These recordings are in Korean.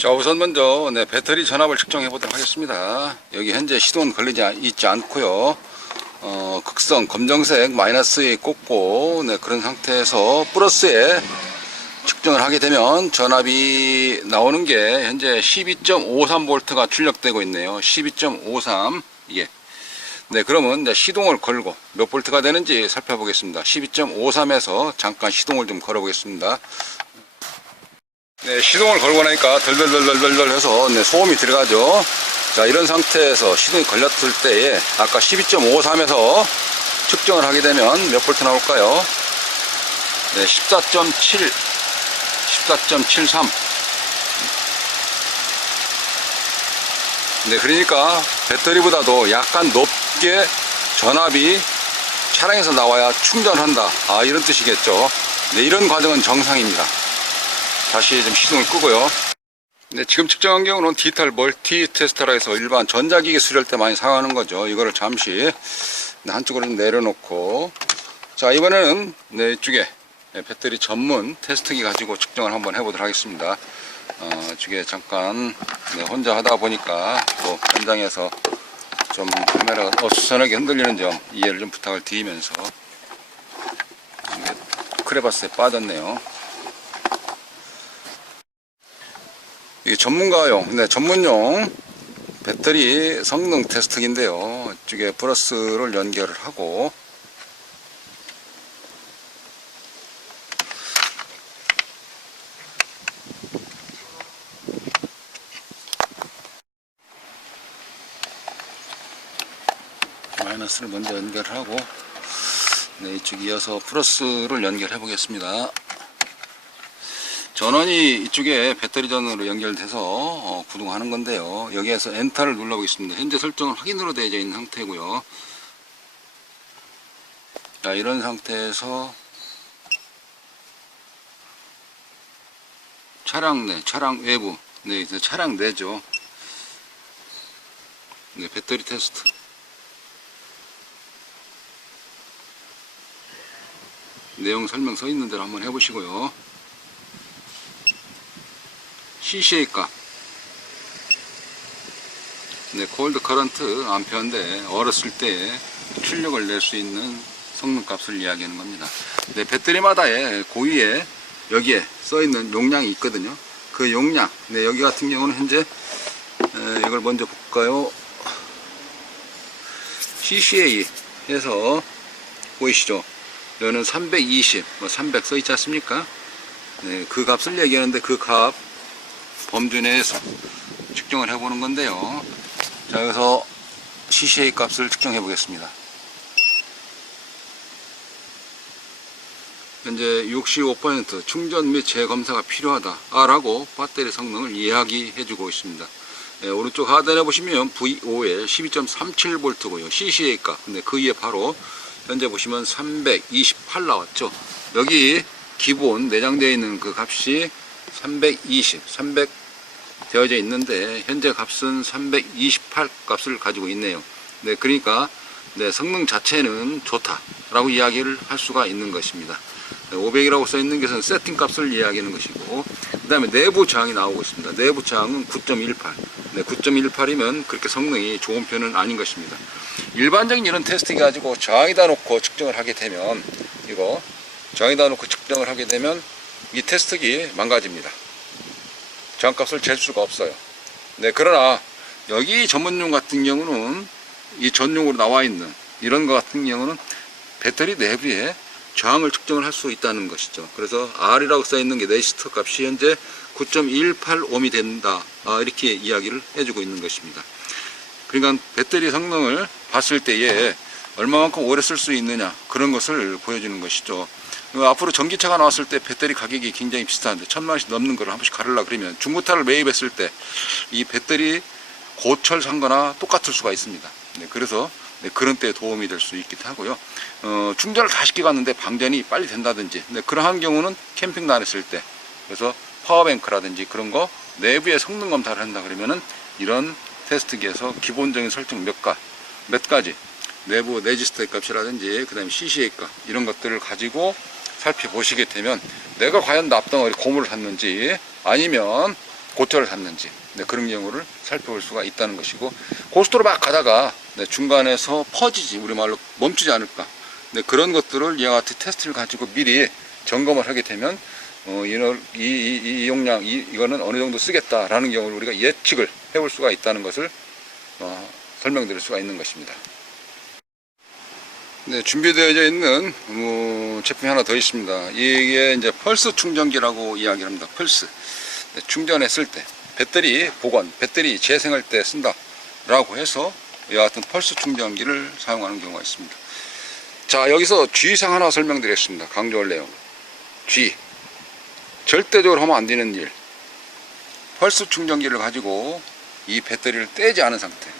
자, 우선 먼저 배터리 전압을 측정해 보도록 하겠습니다. 여기 현재 시동은 걸리지 있지 않고요. 극성 검정색 마이너스에 꽂고 그런 상태에서 플러스에 측정을 하게 되면 전압이 나오는 게 현재 12.53V가 출력되고 있네요. 12.53 이게. 그러면 이제 시동을 걸고 몇 볼트가 되는지 살펴보겠습니다. 12.53에서 잠깐 시동을 좀 걸어 보겠습니다. 시동을 걸고 나니까 덜덜덜덜덜 해서 소음이 들어가죠. 자, 이런 상태에서 시동이 걸렸을 때에 아까 12.53에서 측정을 하게 되면 몇 볼트 나올까요? 14.7, 14.73. 그러니까 배터리보다도 약간 높게 전압이 차량에서 나와야 충전한다. 이런 뜻이겠죠. 이런 과정은 정상입니다. 다시 좀 시동을 끄고요. 지금 측정한 경우는 디지털 멀티 테스터라 해서 일반 전자기기 수리할 때 많이 사용하는 거죠. 이거를 잠시 한쪽으로 내려놓고, 자, 이번에는 이쪽에 배터리 전문 테스트기 가지고 측정을 한번 해보도록 하겠습니다. 이쪽에 잠깐 혼자 하다 보니까 또 현장에서 좀 카메라가 어수선하게 흔들리는 점 이해를 좀 부탁을 드리면서, 크레바스에 빠졌네요. 이게 전문가용, 전문용 배터리 성능 테스트기인데요. 이쪽에 플러스를 연결을 하고, 마이너스를 먼저 연결을 하고, 이쪽 이어서 플러스를 연결해 보겠습니다. 전원이 이쪽에 배터리 전원으로 연결돼서 구동하는 건데요. 여기에서 엔터를 눌러보겠습니다. 현재 설정은 확인으로 되어 있는 상태고요. 자, 이런 상태에서 차량 내, 차량 외부, 차량 내죠. 배터리 테스트. 내용 설명 서 있는 대로 한번 해보시고요. CCA 값, 콜드 커런트 암페어인데 어렸을 때 출력을 낼 수 있는 성능 값을 이야기하는 겁니다. 배터리마다의 고유의 여기에 써 있는 용량이 있거든요. 그 용량, 여기 같은 경우는 현재 이걸 먼저 볼까요? CCA 해서 보이시죠? 여기는 320, 300 써 있지 않습니까? 그 값을 얘기하는데 그 값 범주 내에서 측정을 해보는 건데요. 자, 여기서 CCA 값을 측정해 보겠습니다. 현재 65% 충전 및 재검사가 필요하다 라고 배터리 성능을 이야기해 주고 있습니다. 오른쪽 하단에 보시면 VOL 12.37V고요. CCA 값, 그 위에 바로 현재 보시면 328 나왔죠. 여기 기본 내장되어 있는 그 값이 320, 300 되어져 있는데 현재 값은 328 값을 가지고 있네요. 그러니까 성능 자체는 좋다라고 이야기를 할 수가 있는 것입니다. 500이라고 써 있는 것은 세팅 값을 이야기하는 것이고, 그 다음에 내부 저항이 나오고 있습니다. 내부 저항은 9.18. 9.18이면 그렇게 성능이 좋은 편은 아닌 것입니다. 일반적인 이런 테스트 가지고 저항에다 놓고 측정을 하게 되면, 이거 저항에다 놓고 측정을 하게 되면 이 테스트기 망가집니다. 저항값을 잴 수가 없어요. 그러나 여기 전문용 같은 경우는, 이 전용으로 나와 있는 이런 것 같은 경우는 배터리 내부에 저항을 측정을 할 수 있다는 것이죠. 그래서 R이라고 써 있는 게 레지스터 값이 현재 9.18ohm이 된다, 이렇게 이야기를 해주고 있는 것입니다. 그러니까 배터리 성능을 봤을 때에 얼마만큼 오래 쓸 수 있느냐, 그런 것을 보여주는 것이죠. 앞으로 전기차가 나왔을 때 배터리 가격이 굉장히 비슷한데 1000만원씩 넘는 걸 한 번씩 가르려 그러면 중고차를 매입했을 때 이 배터리 고철 산 거나 똑같을 수가 있습니다. 그래서 그런 때에 도움이 될 수 있기도 하고요. 충전을 다 시켜갔는데 방전이 빨리 된다든지, 그러한 경우는 캠핑 다녔을 때, 그래서 파워뱅크라든지 그런 거 내부의 성능 검사를 한다 그러면은 이런 테스트기에서 기본적인 설정 몇 가지 내부 레지스터 값이라든지 그 다음에 CCA 값, 이런 것들을 가지고 살펴보시게 되면 내가 과연 납덩어리 고무를 샀는지, 아니면 고철을 샀는지, 네, 그런 경우를 살펴볼 수가 있다는 것이고, 고속도로 막 가다가 네, 중간에서 퍼지지, 우리말로 멈추지 않을까, 네, 그런 것들을 이와 같은 테스트를 가지고 미리 점검을 하게 되면 이 용량, 이거는 어느 정도 쓰겠다라는 경우를 우리가 예측을 해볼 수가 있다는 것을 설명드릴 수가 있는 것입니다. 네, 준비되어져 있는 제품이 하나 더 있습니다. 이게 이제 펄스 충전기라고 이야기를 합니다. 펄스. 네, 충전했을 때 배터리 복원, 배터리 재생할 때 쓴다 라고 해서 이와 같은 펄스 충전기를 사용하는 경우가 있습니다. 자, 여기서 G사항 하나 설명드리겠습니다. 강조할 내용. G. 절대적으로 하면 안 되는 일. 펄스 충전기를 가지고 이 배터리를 떼지 않은 상태,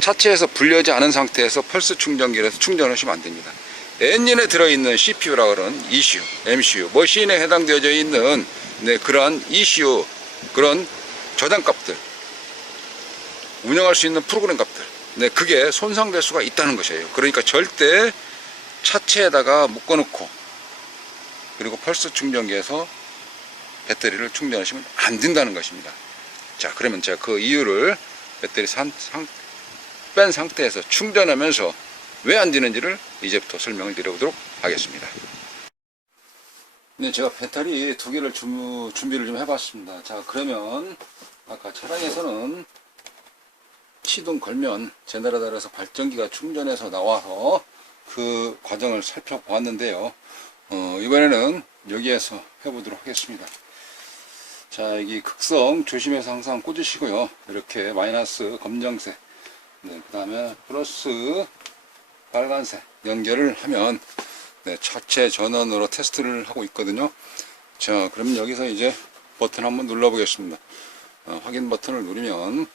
차체에서 분리하지 않은 상태에서 펄스 충전기를 해서 충전하시면 안 됩니다. 엔진에 들어있는 CPU라 그런 ECU, MCU, 머신에 해당되어져 있는 네, 그러한 ECU, 그런 저장값들, 운영할 수 있는 프로그램 값들, 네, 그게 손상될 수가 있다는 것이에요. 그러니까 절대 차체에다가 묶어놓고 그리고 펄스 충전기에서 배터리를 충전하시면 안 된다는 것입니다. 자, 그러면 제가 그 이유를 배터리 뺀 상태에서 충전하면서 왜 안 되는지를 이제부터 설명을 드려보도록 하겠습니다. 네, 제가 배터리 두 개를 준비를 좀 해봤습니다. 자, 그러면 아까 차량에서는 시동 걸면 제너레이터에서 발전기가 충전해서 나와서 그 과정을 살펴보았는데요. 이번에는 여기에서 해보도록 하겠습니다. 자, 여기 극성 조심해서 항상 꽂으시고요. 이렇게 마이너스 검정색, 네, 그 다음에 플러스 빨간색 연결을 하면 네, 차체 전원으로 테스트를 하고 있거든요. 자, 그럼 여기서 이제 버튼 한번 눌러 보겠습니다. 확인 버튼을 누르면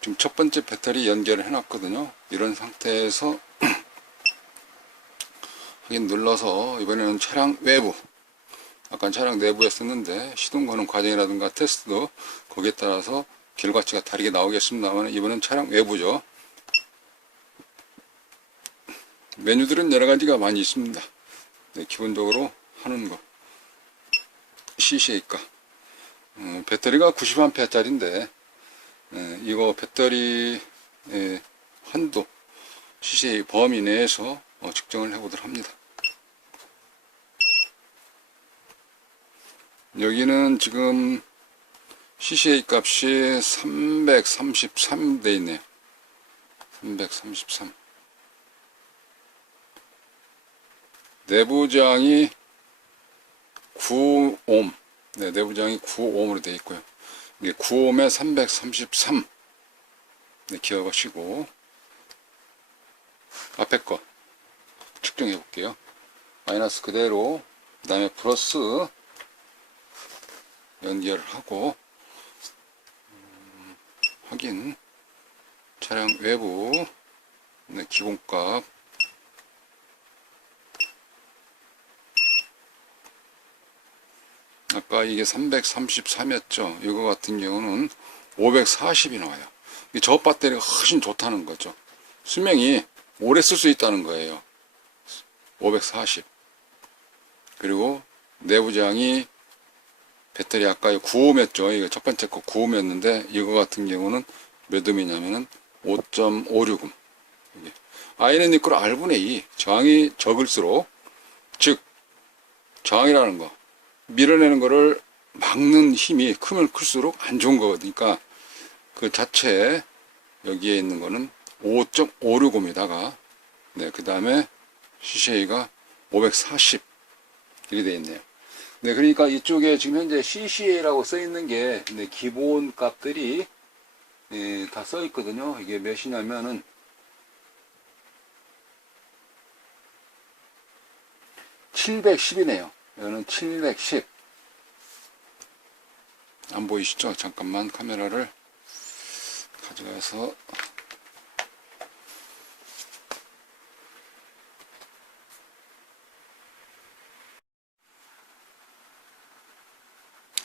지금 첫 번째 배터리 연결을 해 놨거든요. 이런 상태에서 확인 눌러서 이번에는 차량 외부, 아까 차량 내부에 썼는데 시동 거는 과정이라든가 테스트도 거기에 따라서 결과치가 다르게 나오겠습니다만 이번엔 차량 외부죠. 메뉴들은 여러 가지가 많이 있습니다. 네, 기본적으로 하는 거 CCA가 배터리가 90A 짜리인데 이거 배터리 한도 CCA 범위 내에서 측정을 해보도록 합니다. 여기는 지금 CCA 값이 333 돼 있네요. 333. 내부 저항이 9옴. 네, 내부 저항이 9옴으로 되어 있고요. 이게 9옴에 333. 네, 기억하시고 앞에 거 측정해 볼게요. 마이너스 그대로, 그 다음에 플러스 연결을 하고 확인. 차량 외부 네, 기본값 아까 이게 333이었죠. 이거 같은 경우는 540이 나와요. 저 배터리가 훨씬 좋다는 거죠. 수명이 오래 쓸 수 있다는 거예요. 540. 그리고 내부 저항이 배터리 아까 9옴이었죠. 이거 첫 번째 거 9옴이었는데 이거 같은 경우는 몇 옴이냐면은 5.565옴. I는 이끌어 R분의 2. 저항이 적을수록, 즉 저항이라는 거, 밀어내는 거를 막는 힘이 크면 클수록 안 좋은 거거든요. 그러니까 그 자체에 여기에 있는 거는 5.565옴에다가 네, 그 다음에 CCA가 540 이렇게 되어 있네요. 네, 그러니까 이쪽에 지금 현재 CCA라고 써 있는 게 네, 기본 값들이 네, 다 써 있거든요. 이게 몇이냐면은 710이네요. 이거는 710. 안 보이시죠? 잠깐만 카메라를 가져가서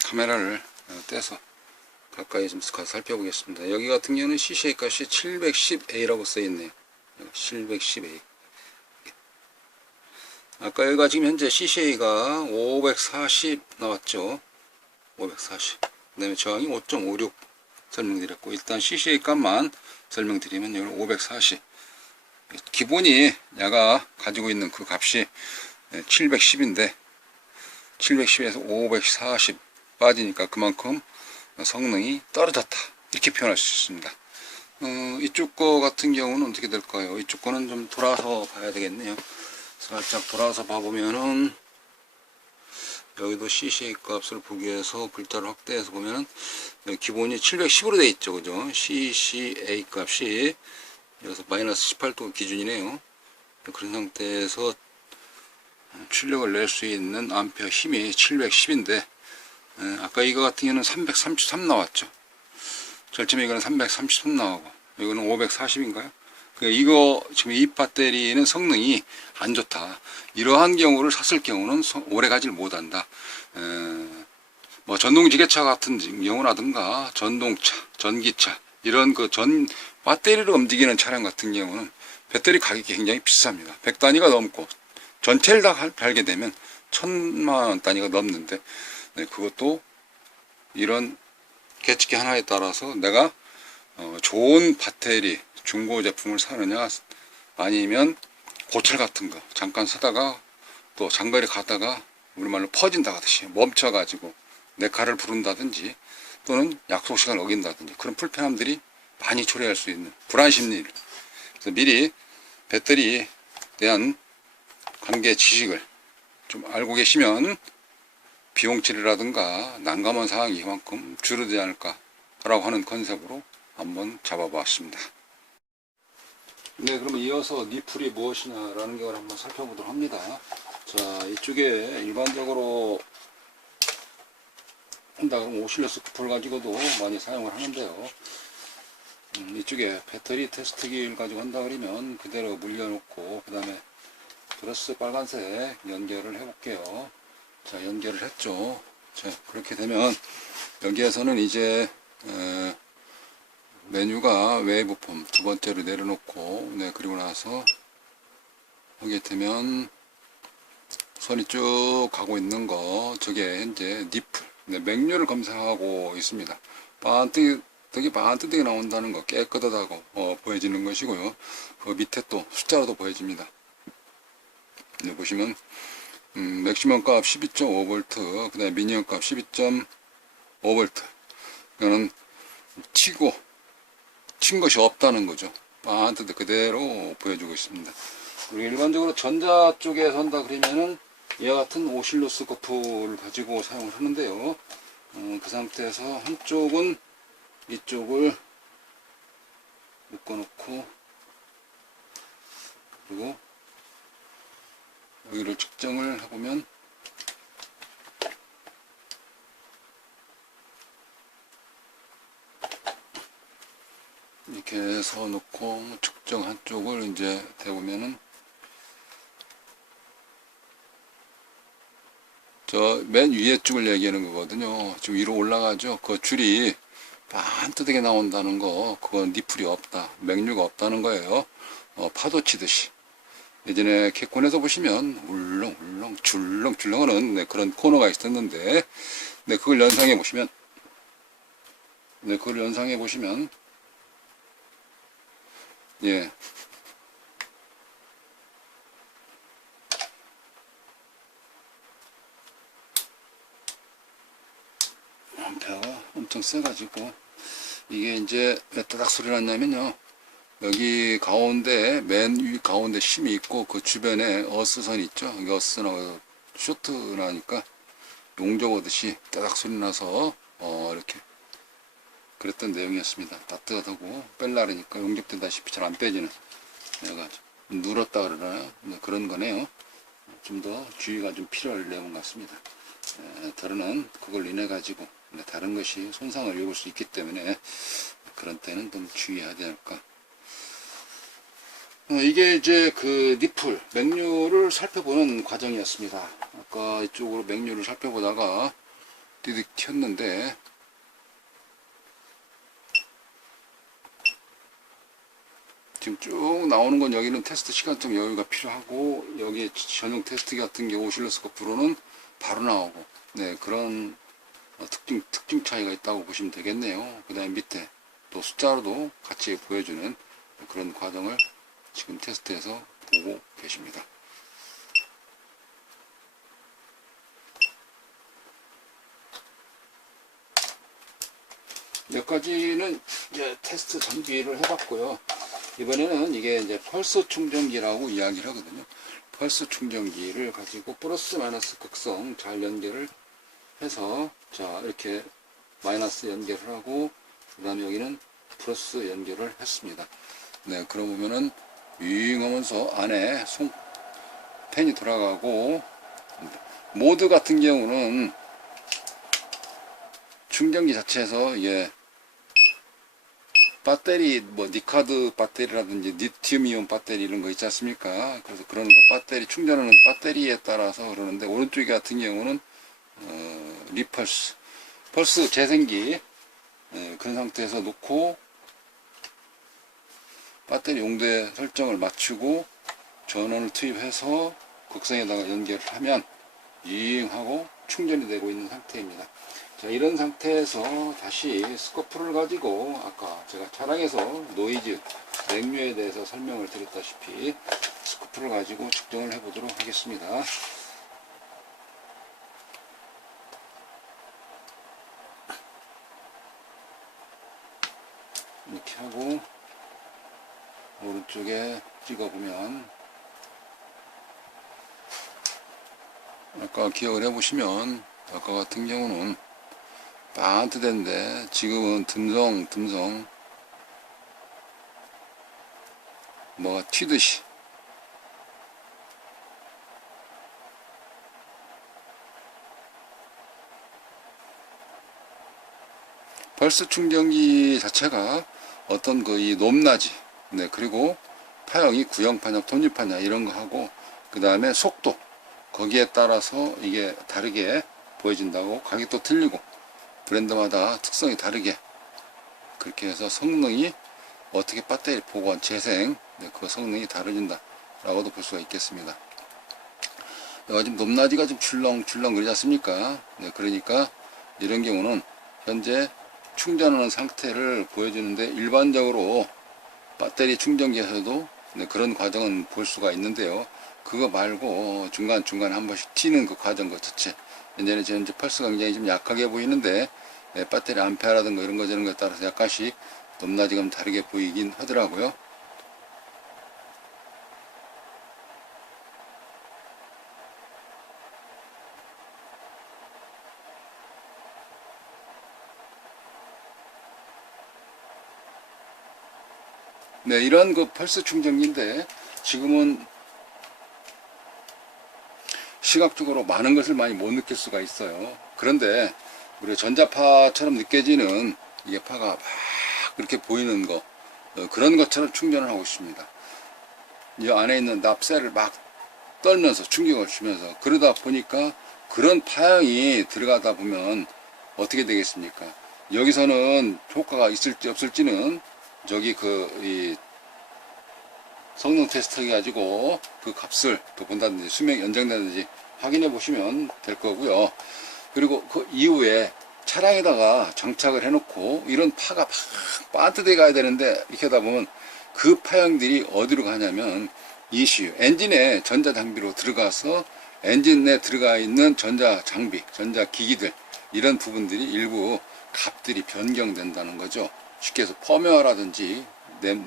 카메라를 떼서 가까이 좀 가서 살펴보겠습니다. 여기 같은 경우는 CCA 값이 710A라고 써있네요. 710A. 아까 여기가 지금 현재 CCA가 540 나왔죠. 540. 그 다음에 저항이 5.56 설명드렸고, 일단 CCA 값만 설명드리면 여기 540. 기본이 얘가 가지고 있는 그 값이 710인데 710에서 540 빠지니까 그만큼 성능이 떨어졌다, 이렇게 표현할 수 있습니다. 이쪽 거 같은 경우는 어떻게 될까요? 이쪽 거는 좀 돌아서 봐야 되겠네요. 살짝 돌아서 봐보면은 여기도 CCA 값을 보기 위해서 글자를 확대해서 보면은 기본이 710으로 되어 있죠, 그죠? CCA 값이 여기서 마이너스 18도 기준이네요. 그런 상태에서 출력을 낼 수 있는 암페어 힘이 710인데 아까 이거 같은 경우는 333 나왔죠. 절침에 이거는 333 나오고 이거는 540인가요? 이거 지금 이 배터리는 성능이 안 좋다. 이러한 경우를 샀을 경우는 오래 가지를 못한다. 뭐 전동지게차 같은 경우라든가 전동차, 전기차 이런 그 배터리로 움직이는 차량 같은 경우는 배터리 가격이 굉장히 비쌉니다. 100단위가 넘고 전체를 다 달게 되면 1000만원 단위가 넘는데 그것도 이런 계측기 하나에 따라서 내가 좋은 배터리 중고 제품을 사느냐 아니면 고철 같은 거 잠깐 사다가 또 장거리 가다가 우리말로 퍼진다 하듯이 멈춰 가지고 내 칼을 부른다든지 또는 약속 시간을 어긴다든지 그런 불편함들이 많이 초래할 수 있는 불안 심리를, 그래서 미리 배터리에 대한 관계 지식을 좀 알고 계시면 비용 처리라든가 난감한 상황이 이만큼 줄어들지 않을까 라고 하는 컨셉으로 한번 잡아보았습니다. 네, 그러면 이어서 니플이 무엇이냐라는 걸 한번 살펴보도록 합니다. 자, 이쪽에 일반적으로 한다 그러면 오실로스코프를 가지고도 많이 사용을 하는데요. 이쪽에 배터리 테스트기를 가지고 한다 그러면 그대로 물려놓고 그 다음에 플러스 빨간색 연결을 해 볼게요. 자, 연결을 했죠. 자, 그렇게 되면 여기에서는 이제 메뉴가 웨이브 폼 두 번째로 내려놓고, 네, 그리고 나서 하게 되면 선이 쭉 가고 있는 거, 저게 이제 니플, 네, 맥류를 검사하고 있습니다. 반뜨기 나온다는 거, 깨끗하다고 보여지는 것이고요. 그 밑에 또 숫자로도 보여집니다. 네, 보시면 맥시멈 값 12.5V, 그 다음에 미니멈 값 12.5V. 이거는 친 것이 없다는 거죠. 반듯 그대로 보여주고 있습니다. 그리고 일반적으로 전자 쪽에 선다 그러면은 이와 같은 오실로스코프를 가지고 사용을 하는데요. 그 상태에서 한쪽은 이쪽을 묶어놓고 그리고 여기를 측정을 해보면 이렇게 해서 놓고 측정 한쪽을 이제 대보면은 저 맨 위에 쪽을 얘기하는 거거든요. 지금 위로 올라가죠. 그 줄이 반뜨되게 나온다는 거, 그건 니플이 없다, 맥류가 없다는 거예요. 파도 치듯이. 예전에 캐콘에서 보시면 울렁울렁 줄렁줄렁 하는, 네, 그런 코너가 있었는데, 네, 그걸 연상해 보시면, 예, 암페어가 엄청 세가지고 이게 이제 왜 따닥 소리 났냐면요, 여기 가운데 맨 위 가운데 심이 있고 그 주변에 어스선이 있죠. 이게 어스선하고 쇼트 나니까 용접 오듯이 따닥 소리 나서 이렇게 그랬던 내용이었습니다. 따뜻하고 뺄라르니까 용접되다시피 잘 안 빼지는, 내가 눌었다 그러나요? 네, 그런 거네요. 좀 더 주의가 좀 필요할 내용 같습니다. 다른은 그걸 인해 가지고 다른 것이 손상을 입을 수 있기 때문에 그런 때는 좀 주의해야 될까. 이게 이제 그 니플 맥류를 살펴보는 과정이었습니다. 아까 이쪽으로 맥류를 살펴보다가 디딕 튀었는데, 지금 쭉 나오는 건 여기는 테스트 시간적 여유가 필요하고, 여기 전용 테스트 같은 경우 오실로스코프로는 바로 나오고, 네, 그런 특징 차이가 있다고 보시면 되겠네요. 그 다음에 밑에 또 숫자로도 같이 보여주는 그런 과정을 지금 테스트해서 보고 계십니다. 몇 가지는 이제 테스트 장비를 해봤고요. 이번에는 이게 이제 펄스 충전기라고 이야기를 하거든요. 펄스 충전기를 가지고 플러스 마이너스 극성 잘 연결을 해서, 자, 이렇게 마이너스 연결을 하고, 그 다음에 여기는 플러스 연결을 했습니다. 네, 그러보면은 윙 하면서 안에 팬이 돌아가고, 모드 같은 경우는 충전기 자체에서 이게 배터리, 뭐 니카드 배터리라든지 리튬이온 배터리 이런 거 있지 않습니까? 그래서 그런 거 배터리 충전하는 배터리에 따라서 그러는데, 오른쪽 같은 경우는 리펄스 펄스 재생기, 그런 상태에서 놓고 배터리 용도의 설정을 맞추고 전원을 투입해서 극성에다가 연결을 하면 윙 하고 충전이 되고 있는 상태입니다. 자, 이런 상태에서 다시 스코프를 가지고 아까 제가 차량에서 노이즈, 냉류에 대해서 설명을 드렸다시피 스코프를 가지고 측정을 해 보도록 하겠습니다. 이렇게 하고 오른쪽에 찍어보면, 아까 기억을 해보시면 아까 같은 경우는 반트대인데 지금은 듬성 뭐가 튀듯이 펄스 충전기 자체가 어떤 이 높낮이, 네, 그리고 파형이 구형파냐 톱니파냐 이런 거 하고, 그 다음에 속도, 거기에 따라서 이게 다르게 보여진다고, 가격도 틀리고 브랜드마다 특성이 다르게, 그렇게 해서 성능이 어떻게 배터리 보관, 재생, 네, 그 성능이 다르진다 라고도 볼 수가 있겠습니다. 여기가 지금 높낮이가 좀 출렁출렁 그러지 않습니까? 네, 그러니까 이런 경우는 현재 충전하는 상태를 보여주는데, 일반적으로 배터리 충전기에서도 네, 그런 과정은 볼 수가 있는데요. 그거 말고 중간중간 한 번씩 튀는 그 과정 그 자체, 예전에 이제 펄스가 굉장히 좀 약하게 보이는데, 네, 배터리 암페어라든가 이런 거 저런 거에 따라서 약간씩 높낮이가 좀 다르게 보이긴 하더라고요. 네, 이런 그 펄스 충전기인데 지금은 시각적으로 많은 것을 많이 못 느낄 수가 있어요. 그런데 우리 전자파처럼 느껴지는 이게 파가 막 그렇게 보이는 거, 그런 것처럼 충전을 하고 있습니다. 이 안에 있는 납셀을 막 떨면서 충격을 주면서, 그러다 보니까 그런 파형이 들어가다 보면 어떻게 되겠습니까? 여기서는 효과가 있을지 없을지는 저기 이 성능 테스트 해가지고 그 값을 또 본다든지 수명 연장되는지 확인해 보시면 될 거고요. 그리고 그 이후에 차량에다가 장착을 해놓고 이런 파가 막 반트돼 가야 되는데, 이렇게 하다 보면 그 파형들이 어디로 가냐면 ECU, 엔진에 전자장비로 들어가서 엔진에 들어가 있는 전자장비, 전자기기들, 이런 부분들이 일부 값들이 변경된다는 거죠. 쉽게 해서 펌웨어라든지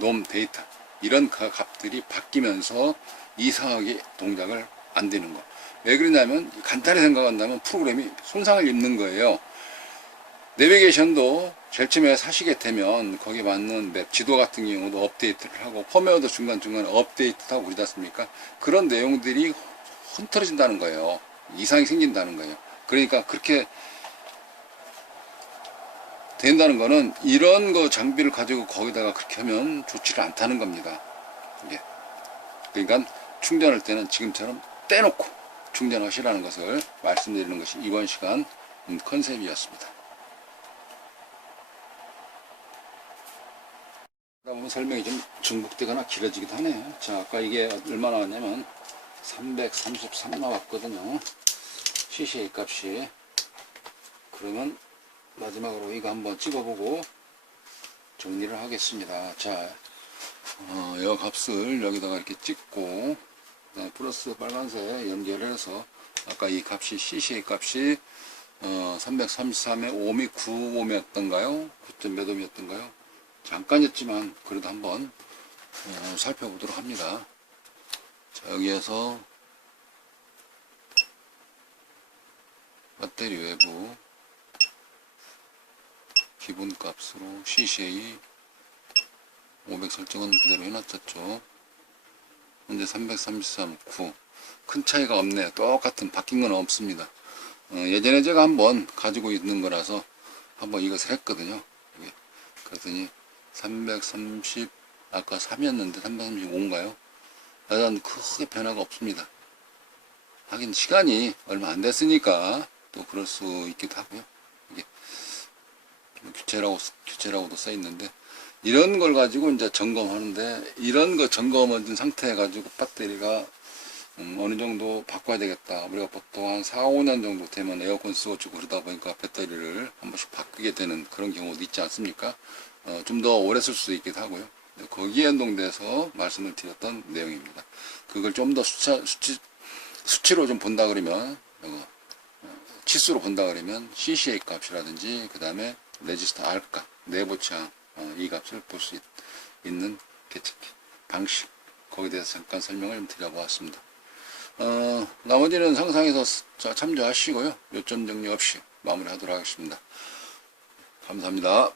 놈 데이터, 이런 값들이 바뀌면서 이상하게 동작을 안 되는 거. 왜 그러냐면, 간단히 생각한다면 프로그램이 손상을 입는 거예요. 내비게이션도 제일 처음에 사시게 되면 거기에 맞는 맵, 지도 같은 경우도 업데이트를 하고, 펌웨어도 중간중간에 업데이트하고 그러지 않습니까? 그런 내용들이 흐트러진다는 거예요. 이상이 생긴다는 거예요. 그러니까 그렇게 된다는 거는 이런 거 장비를 가지고 거기다가 그렇게 하면 좋지를 않다는 겁니다. 예. 그러니까 충전할 때는 지금처럼 떼놓고 충전하시라는 것을 말씀드리는 것이 이번 시간 컨셉이었습니다. 그러다 보면 설명이 좀 중복되거나 길어지기도 하네요. 자, 아까 이게 얼마 나왔냐면 333 나왔거든요. CCA 값이. 그러면 마지막으로 이거 한번 찍어보고 정리를 하겠습니다. 자, 이 값을 여기다가 이렇게 찍고, 그다음에 플러스 빨간색 연결해서 아까 이 값이 CCA 값이 333에 5미 9옴이었던가요? 9점 몇 옴이었던가요? 잠깐이었지만 그래도 한번 살펴보도록 합니다. 자, 여기에서 배터리 외부 기본값으로 CCA 500 설정은 그대로 해놨었죠. 현재 333.9. 큰 차이가 없네요. 똑같은 바뀐 건 없습니다. 예전에 제가 한번 가지고 있는 거라서 한번 이것을 했거든요. 그랬더니 330, 아까 3이었는데 335인가요? 여전 크게 변화가 없습니다. 하긴 시간이 얼마 안 됐으니까 또 그럴 수 있기도 하고요. 이게 교체라고도 써 있는데, 이런 걸 가지고 이제 점검하는데, 이런 거 점검한 상태 가지고 배터리가 어느 정도 바꿔야 되겠다. 우리가 보통 한 4, 5년 정도 되면 에어컨 쓰고 주고 그러다 보니까 배터리를 한 번씩 바꾸게 되는 그런 경우도 있지 않습니까? 좀 더 오래 쓸 수도 있기도 하고요. 거기에 연동돼서 말씀을 드렸던 내용입니다. 그걸 좀 더 수치로 좀 본다 그러면, 치수로 본다 그러면 CCA 값이라든지 그 다음에 레지스터 R 값, 내부 창, 이 값을 볼 수 있는 계측 방식, 거기에 대해서 잠깐 설명을 드려보았습니다. 나머지는 상상해서 참조하시고요. 요점 정리 없이 마무리하도록 하겠습니다. 감사합니다.